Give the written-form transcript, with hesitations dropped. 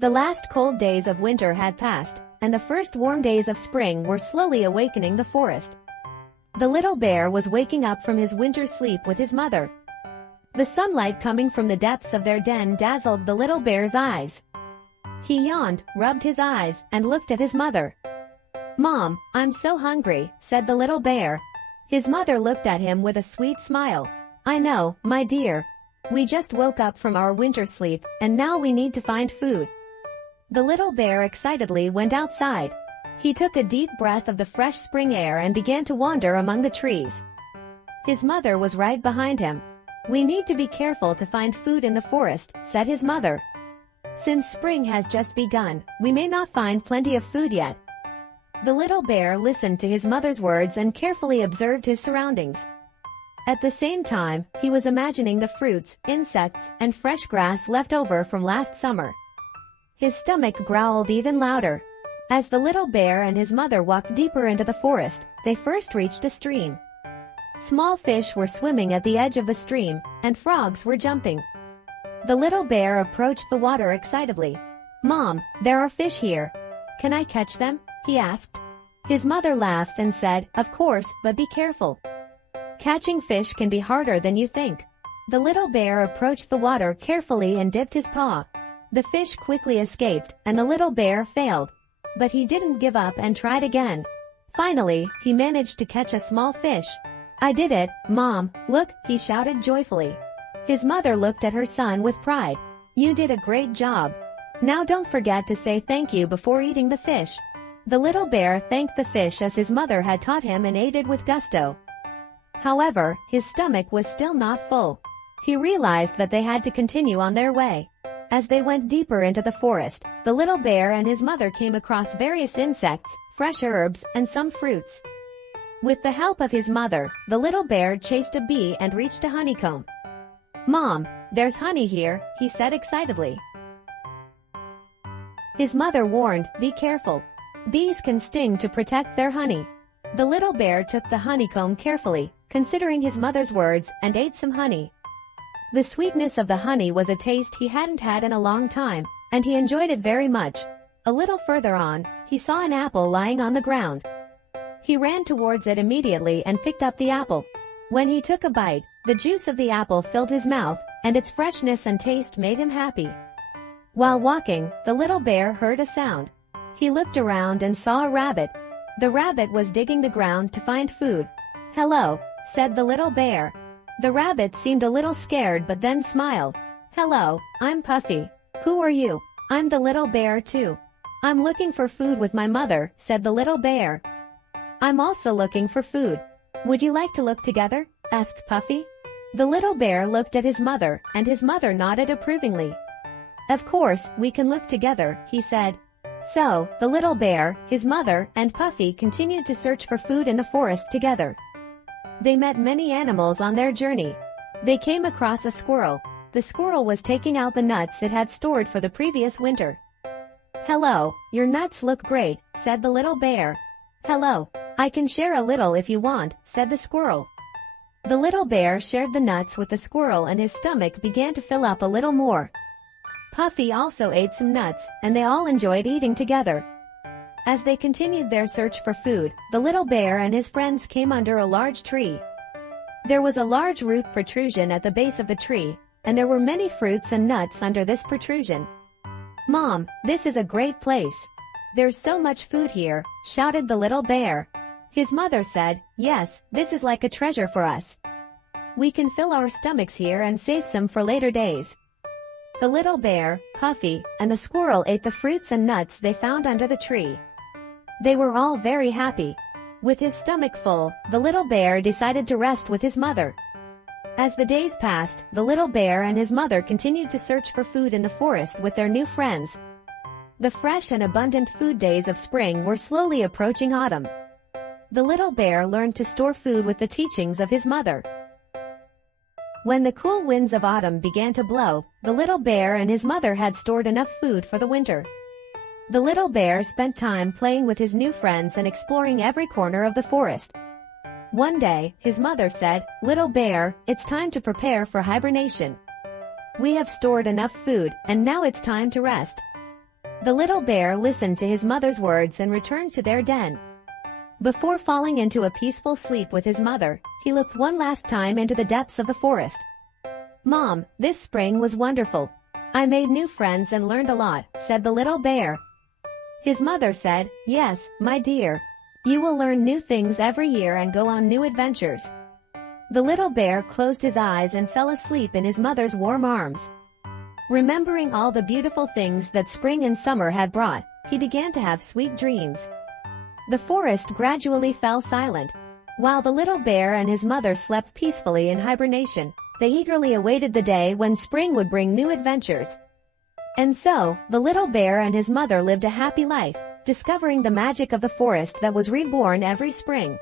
The last cold days of winter had passed, and the first warm days of spring were slowly awakening the forest. The little bear was waking up from his winter sleep with his mother. The sunlight coming from the depths of their den dazzled the little bear's eyes. He yawned, rubbed his eyes, and looked at his mother. "Mom, I'm so hungry," said the little bear. His mother looked at him with a sweet smile. "I know, my dear. We just woke up from our winter sleep, and now we need to find food." The little bear excitedly went outside. He took a deep breath of the fresh spring air and began to wander among the trees. His mother was right behind him. "We need to be careful to find food in the forest," said his mother. "Since spring has just begun, we may not find plenty of food yet." The little bear listened to his mother's words and carefully observed his surroundings. At the same time, he was imagining the fruits, insects, and fresh grass left over from last summer. His stomach growled even louder. As the little bear and his mother walked deeper into the forest, they first reached a stream. Small fish were swimming at the edge of the stream, and frogs were jumping. The little bear approached the water excitedly. "Mom, there are fish here. Can I catch them?" he asked. His mother laughed and said, "Of course, but be careful. Catching fish can be harder than you think." The little bear approached the water carefully and dipped his paw. The fish quickly escaped, and the little bear failed. But he didn't give up and tried again. Finally, he managed to catch a small fish. "I did it, Mom, look," he shouted joyfully. His mother looked at her son with pride. "You did a great job. Now don't forget to say thank you before eating the fish." The little bear thanked the fish as his mother had taught him and ate it with gusto. However, his stomach was still not full. He realized that they had to continue on their way. As they went deeper into the forest, the little bear and his mother came across various insects, fresh herbs, and some fruits. With the help of his mother, the little bear chased a bee and reached a honeycomb. "Mom, there's honey here," he said excitedly. His mother warned, "Be careful. Bees can sting to protect their honey." The little bear took the honeycomb carefully, considering his mother's words, and ate some honey. The sweetness of the honey was a taste he hadn't had in a long time, and he enjoyed it very much. A little further on, he saw an apple lying on the ground. He ran towards it immediately and picked up the apple. When he took a bite, the juice of the apple filled his mouth, and its freshness and taste made him happy. While walking, the little bear heard a sound. He looked around and saw a rabbit. The rabbit was digging the ground to find food. "Hello," said the little bear. The rabbit seemed a little scared but then smiled. "Hello, I'm Puffy. Who are you?" "I'm the little bear too. I'm looking for food with my mother," said the little bear. "I'm also looking for food. Would you like to look together?" asked Puffy. The little bear looked at his mother, and his mother nodded approvingly. "Of course, we can look together," he said. So, the little bear, his mother, and Puffy continued to search for food in the forest together. They met many animals on their journey. They came across a squirrel. The squirrel was taking out the nuts it had stored for the previous winter. "Hello, your nuts look great," said the little bear. "Hello, I can share a little if you want," said the squirrel. The little bear shared the nuts with the squirrel and his stomach began to fill up a little more. Puffy also ate some nuts, and they all enjoyed eating together. As they continued their search for food, the little bear and his friends came under a large tree. There was a large root protrusion at the base of the tree, and there were many fruits and nuts under this protrusion. "Mom, this is a great place. There's so much food here," shouted the little bear. His mother said, "Yes, this is like a treasure for us. We can fill our stomachs here and save some for later days." The little bear, Puffy, and the squirrel ate the fruits and nuts they found under the tree. They were all very happy. With his stomach full, the little bear decided to rest with his mother. As the days passed, the little bear and his mother continued to search for food in the forest with their new friends. The fresh and abundant food days of spring were slowly approaching autumn. The little bear learned to store food with the teachings of his mother. When the cool winds of autumn began to blow, the little bear and his mother had stored enough food for the winter. The little bear spent time playing with his new friends and exploring every corner of the forest. One day, his mother said, "Little bear, it's time to prepare for hibernation. We have stored enough food, and now it's time to rest." The little bear listened to his mother's words and returned to their den. Before falling into a peaceful sleep with his mother, he looked one last time into the depths of the forest. "Mom, this spring was wonderful. I made new friends and learned a lot," said the little bear. His mother said, "Yes, my dear. You will learn new things every year and go on new adventures." The little bear closed his eyes and fell asleep in his mother's warm arms. Remembering all the beautiful things that spring and summer had brought, he began to have sweet dreams. The forest gradually fell silent. While the little bear and his mother slept peacefully in hibernation, they eagerly awaited the day when spring would bring new adventures. And so, the little bear and his mother lived a happy life, discovering the magic of the forest that was reborn every spring.